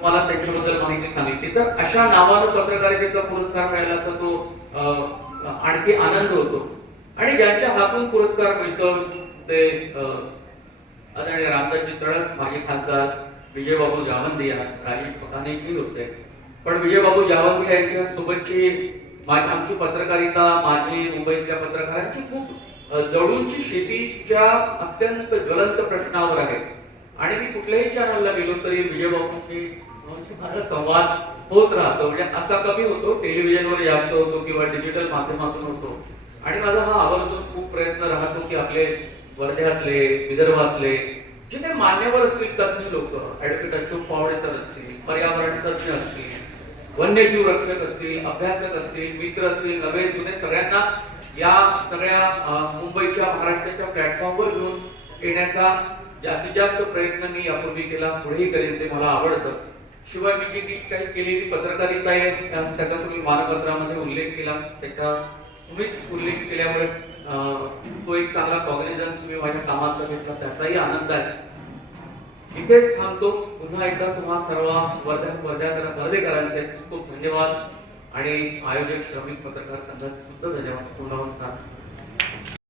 तुम्हाला त्यांच्याबद्दल माहिती सांगितली. तर अशा नावानं पत्रकारितेचा पुरस्कार मिळाला तर तो आणखी आनंद होतो. आणि ज्यांच्या हातून पुरस्कार मिळतो ते आदरणीय रामदासजी तळस, माजी खासदार विजयबाबू जावंदे, राजेश पठाणेजी होते. पण विजयबाबू जावंदे यांच्या सोबतची आमची पत्रकारिता, माझी मुंबईतल्या पत्रकारांची खूप जवळूनची शेतीच्या अत्यंत ज्वलंत प्रश्नावर आहे. आणि मी कुठल्याही चॅनलला गेलो तरी विजयबाबूंशी माझा संवाद होत राहतो. म्हणजे असा कमी होतो, टेलिव्हिजनवर जास्त होतो किंवा डिजिटल माध्यमातून होतो. आणि माझा हा आवर्जून खूप प्रयत्न राहतो की आपले वर्ध्यातले, विदर्भातले जे काही मान्यवर असतील तज्ञ लोक, ऍडव्होकेट अशोक पावडे सर असतील, पर्यावरण तज्ञ असतील, वन्यजीव रक्षक असतील, अभ्यासक असतील, मित्र असतील, नवे जुने, सगळ्यांना या सगळ्या मुंबईच्या, महाराष्ट्राच्या प्लॅटफॉर्मवर घेऊन येण्याचा जास्तीत जास्त प्रयत्न मी यापूर्वी केला, पुढेही करेन, ते मला आवडतं. शिवाय मी जी काही केलेली पत्रकारिता आहे त्याचा तुम्ही मानपत्रामध्ये उल्लेख केला, त्याचा तुम्हीच उल्लेख केल्यामुळे तो एक चांगला कॉग्निझन्स तुम्ही माझ्या कामाचा घेतला, त्याचाही आनंद आहे. इथेच थांबतो. पुन्हा एकदा तुम्हा सर्व वर्धेकरांचे खूप खूप धन्यवाद आणि आयोजक श्रमिक पत्रकार संघाचे सुद्धा धन्यवाद. नमस्कार.